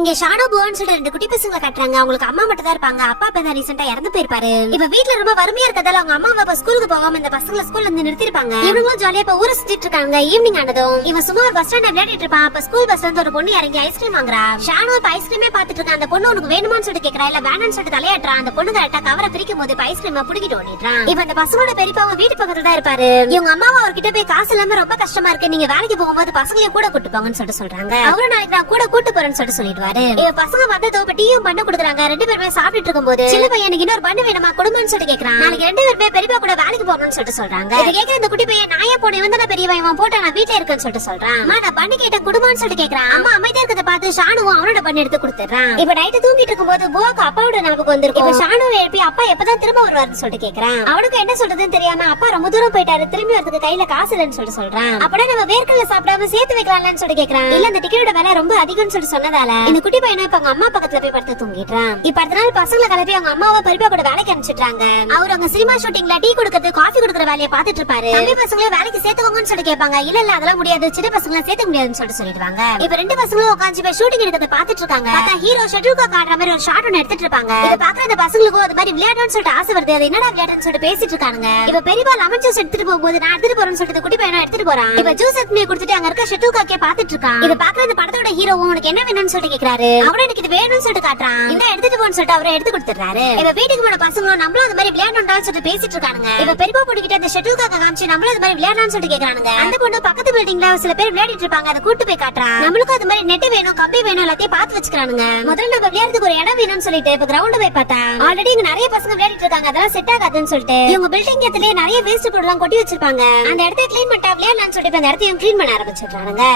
இங்க ஷாடோ புவான்னு சொல்லிட்டு ரெண்டு குட்டி பசங்களை கட்டுறாங்க. அவங்களுக்கு அம்மா மட்டும் தான் இருப்பாங்க. அப்பா அப்பதான் ரீசெண்டா இறந்து போயிருப்பாரு. இப்ப வீட்ல ரொம்ப வறுமையா இருக்கதால அவங்க அம்மா அப்பா ஸ்கூலுக்கு போகாம இந்த பசங்களை ஸ்கூல்ல இருந்து நிறுத்திருப்பாங்க இவங்களும் ஜாலியா இப்ப ஊரை சுத்திட்டு இருக்காங்க. ஈவினிங் ஆனதும் இவன் சும்மா ஒரு பஸ் ஸ்டாண்ட் விளையாடிட்டு இருப்பான். அப்ப ஸ்கூல் பஸ்ல இருந்து ஒரு பொண்ணு இறங்கி ஐஸ்கிரீம் வாங்குறா. ஷானோ இப்ப ஐஸ்கிரீமே பாத்துட்டு இருக்க அந்த பொண்ணு உனக்கு வேணுமான்னு சொல்லிட்டு கேக்குறா. இல்ல வேணாம்னு சொல்லிட்டு தலையாட்டுறா அந்த பொண்ணு கரெக்டா கவரை பிரிக்கும் போது இப்ப ஐஸ்கிரீம் புடிக்கிட்டு ஓடிடுறான். இப்ப அந்த பசங்களோட பெரியப்பாவும் வீட்டு பக்கத்துல தான் இருப்பாரு. இவங்க அம்மாவும் அவர்கிட்ட போய் காசு இல்லாம ரொம்ப கஷ்டமா இருக்கு. நீங்க வேலைக்கு போகும்போது பசங்களையும் கூட கூட்டு போங்கன்னு சொல்லிட்டு சொல்றாங்க. அவரும் நாளைக்கு நான் கூட கூட்டு போறேன்னு சொல்லிட்டு சொல்லிடுவாரு. இவ பசங்க வந்ததோ இப்ப டீயும் பண்ண கொடுக்குறாங்க. ரெண்டு பேருமே சாப்பிட்டு இருக்கும்போது சின்ன பையன் இன்னொரு பண்ணு வேணுமா? குடும்பம்னு சொல்லிட்டு கேக்குறான். நாளைக்கு ரெண்டு பேருமே பெரியப்பா கூட வேலைக்கு போகணும்னு சொல்லிட்டு சொல்றாங்க. இது கேக்குற இந்த குட்டி பையன் நான் ஏன் போனேன்? வந்து நான் பெரியவன்? இவன் போட்டா நான் வீட்டுல இருக்கேன்னு சொல்லிட்டு சொல்றான். அம்மா நான் பண்ணி கேட்ட குடும்பம்னு சொல்லிட்டு கேக்குறான். அம்மா அமைதியா இருக்கிறத பார்த்து ஷானுவும் அவனோட பண்ணி எடுத்து கொடுத்துறான் இப்ப நைட்டு தூங்கிட்டு இருக்கும்போது புவாக்கு அப்பாவோட நமக்கு வந்திருக்கும். இப்ப ஷானுவை எழுப்பி அப்பா எப்பதான் திரும்ப வருவாருன்னு சொல்லிட்டு கேக்குறான். அவனுக்கு என்ன சொல்றதுன்னு தெரியாம அப்பா ரொம்ப தூரம் போயிட்டாரு. திரும்பி வரதுக்கு கையில காசு இல்லைன்னு சொல்லிட்டு சொல்றான். அப்படியே நம்ம வேர்க்கல்ல சாப்பிடாம சேர்த்து வைக்கலாம்னு சொல்லிட்டு கேக்குறான். இல்ல அந்த டிக்கெட்டோட விலை ரொம்ப அதிகம்னு சொல்லிட்டு சொன்னதால இந்த குட்டி பையனை இப்ப அவங்க அம்மா பக்கத்துல போய் படுத்து தூங்கிடுறான். இப்ப அடுத்த நாள் பசங்களை கிளப்பி அவங்க அம்மாவை பரிப்பா கூட வேலைக்கு அனுப்பிச்சிட்டாங்க அவர் அவங்க சினிமா ஷூட்டிங்ல டீ கொடுக்கறது காஃபி சொல்லி கொடுக்குற வேலையை பாத்துட்டு இருப்பாரு. தம்பி பசங்களே வேலைக்கு சேர்த்துக்கோங்கன்னு சொல்லி கேட்பாங்க. இல்ல இல்ல அதெல்லாம் முடியாது. சின்ன பசங்களை சேர்த்துக்க முடியாதுன்னு சொல்லிட்டு சொல்லிடுவாங்க. இப்ப ரெண்டு பசங்களும் உட்காந்து போய் ஷூட்டிங் எடுக்கிறத பாத்துட்டு இருக்காங்க. பார்த்தா ஹீரோ ஷட்டில் காக் ஆடுற மாதிரி ஒரு ஷாட் ஒன்னு எடுத்துட்டு இருப்பாங்க. இத பாக்குற அந்த பசங்களுக்கும் அது மாதிரி விளையாடணும்னு சொல்லிட்டு ஆசை வருது. அது என்னடா விளையாடுன்னு சொல்லிட்டு பேசிட்டு இருக்காங்க இப்ப பெரியவா லெமன் ஜூஸ் எடுத்துட்டு போகும்போது நான் எடுத்துட்டு போறேன்னு சொல்லிட்டு குட்டி பையனா எடுத்துட்டு போறான். இப்ப ஜூஸ் எடுத்து கொடுத்துட்டு அங்க இருக்க ஷட்டில் காக்கே பாத்துட்டு இருக்கான். இத பாக்குற இந்த படத்தோட ஹீரோ உனக்கு என்ன வேணும்னு சொல்லிட்டு கேக்குறாரு. அவரும் எனக்கு இது வேணும்னு சொல்லிட்டு காட்டுறான். இந்த எடுத்துட்டு போன்னு சொல்லிட்டு அவரை எடுத்து கொடுத்துறாரு இப்ப வீட்டுக்கு போன பசங்களும் நம்மளும் அந்த மாதிரி விளையாடணும்னு சொல்லிட்டு பேசிட்டு இருக்காங்க இப்ப பெரியப்பா பொண்ணுகிட்ட அந்த ஷட்டில் காக்க காமிச்சு நம்மளும் அது மாதிரி விளையாடலாம்னு சொல்லிட்டு கேக்குறானுங்க. அந்த பொண்ணு பக்கத்து பில்டிங்ல சில பேர் விளையாடிட்டு இருப்பாங்க. அதை கூட்டு போய் காட்டுறான். நம்மளுக்கும் அது மாதிரி நெட் வேணும் கம்பி வேணும் எல்லாத்தையும் பார்த்து வச்சுக்கிறானுங்க. முதல்ல நம்ம விளையாடுறதுக்கு ஒரு இடம் வேணும்னு சொல்லிட்டு இப்ப கிரவுண்ட் போய் பார்த்தா ஆல்ரெடி இங்க நிறைய பசங்க விளையாடிட்டு இருக்காங்க. அதெல்லாம் செட் ஆகாதுன்னு சொல்லிட்டு இவங்க பில்டிங் இடத்துல நிறைய வேஸ்ட் பொருள் கொட்டி வச்சிருப்பாங்க. அந்த இடத்த கிளீன் பண்ணிட்டா விளையாடலாம்னு சொல்லிட்டு அந்த இடத்தையும் கிளீன் பண்ண ஆரம்பிச்சிடுறானுங்க.